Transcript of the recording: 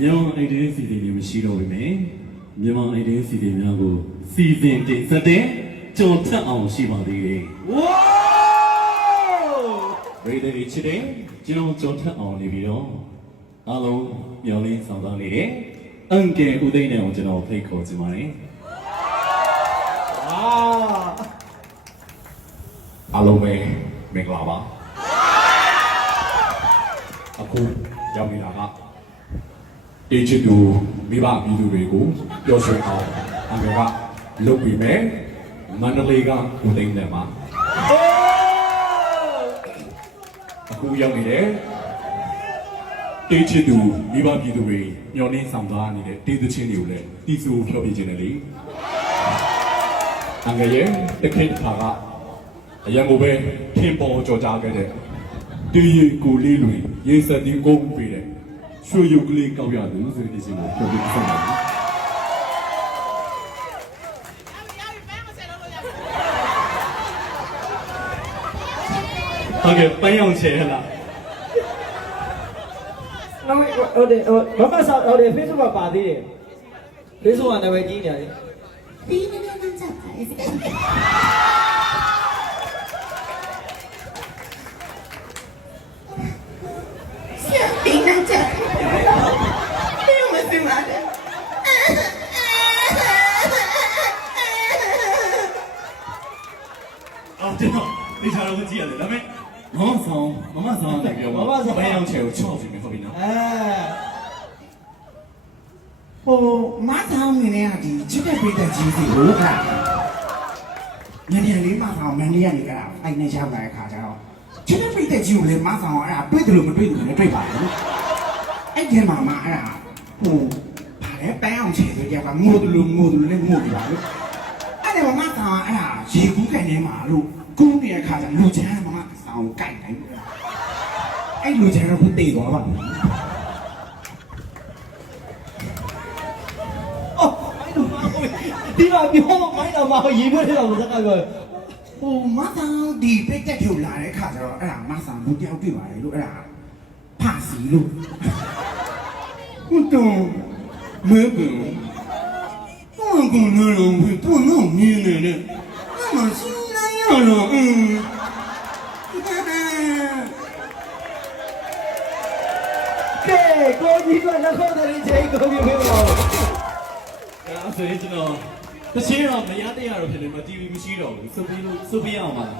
မြန်မာအိုင်ဒန်စီစဉ်တွေမရှိတော့ပြီမယ်မြန်မာအိုင်ဒန်စီစဉ်များကိုစီစဉ်တင်ဆက်တဲ့ကြော်ထက်အောင်ရှိပါသေးတယ်ဝိုးရေဒီယိုချစ်တဲ့ကျွန်တော်ကြော်ထက်အောင်နေပြီးတော့အားလုံးမျှော်လင့်ဆောင်သားနေတဲ့အန်ကယ်ဦးသိန်းနဲ့ကိုကျွန်တော်ဖိတ်ခေါ်ချင်ပါတယ်အာအားလုံးပဲမင်္ဂလာပါအခုရောက်နေတာက တေချစ်သူမိဘပြည်သူတွေကိုပျော်ရွှင်အောင်အမေကလုပ်ပြီးမယ်မန္တလေးကဦးသိန်းတယ်မှာအိုးအခုရောက်နေတယ်တေချစ်သူမိဘပြည်သူတွေညှော်နှင်းဆောင်သွားနေတဲ့တေးသချင်းတွေကိုလည်းတီးဆူဖျော်ပြခြင်းနဲ့လေအငယ်ရဲ့တခိတ်ခါကအရန်ကိုပဲထင်ပေါ်ကြော်ကြားခဲ့တဲ့တေးရီကိုလေးလွင်ရေစက်တီးကိုပေးတဲ့ ရွှေရုပ်ကလေးကောက်ရတယ်ဆိုတဲ့ကိစ္စကိုပြောပြဆက်ပါမယ်ဟုတ်ကဲ့ပန်းရောင်ချယ်ဟလားနောက်ဟုတ်တယ်ဘာမှဆောက်ဟုတ်တယ် Facebook မှာပါသေးတယ် Facebook မှာနာမည်ကြီးနေတယ်ပြီးနေနေကြတယ် တော်ဒီချာတော့ကြည့်ရတယ်ဒါပေမဲ့မမဆောင်မမဆောင်နေပြောပါပန်းအောင်ချဲကိုချော့ပြီမယ်ဟုတ်ပြီနော်အဲဟိုမထောင်းနေနေကဒီချစ်တဲ့ပိတ်တဲ့ကြီးစီကိုခါညနေလေးမထောင်းမန်လေးကနေကအိုင်နေရောက်လာတဲ့ခါကျတော့ချစ်တဲ့ပိတ်တဲ့ကြီးကိုလေမထောင်းအဲ့ဒါတွေ့တယ်လို့မတွေ့ဘူးလည်းတွေ့ပါဘူးအဲ့ဒီမှာမှအဲ့ဒါဟိုဗါလဲပန်းအောင်ချေတဲ့ကြောက်ကငိုတယ်လို့ငိုတယ်လို့လည်းငိုတယ်ပါလို့အဲ့ဒါမှမထောင်းအဲ့ဒါရေကူးကန်နေမှာလို့ကူးနေတဲ့ခါကျ လူချမ်းမှမထောင်းကြိုက်တယ်အဲ့လူချမ်းတော့တေးသွားပါအော်မိုင်းတော့မဟုတ်ဒီမှာပြောမိုင်းတော့မဟုတ်ရေမွေးတဲ့တော့စကားပြောဟိုမဆန်ဒီပိတ်တက်ထုတ်လာတဲ့ခါကျတော့အဲ့ဒါမဆန်ဘူးတယောက်တွေ့ပါလေလို့အဲ့ဒါဖာစီလို့ဟုတ်တော့မဲဘယ်ဟုတ်ကောနေလို့ဘယ်တော့တော့မြင်နေတယ်အမစင်းနိုင်ရတော့အင်း ကဲကိုကြီးကလက်ခေါ်တဲ့ချိန်ကိုပြပေးပါဦးအဲဆိုရင်ကျွန်တော်တချင်းတော့မရတရားတော့ဖြစ်နေမှာ TV မရှိတော့ဘူးစုပ်ပြီးလို့စုပ်ပြီးအောင်ပါလား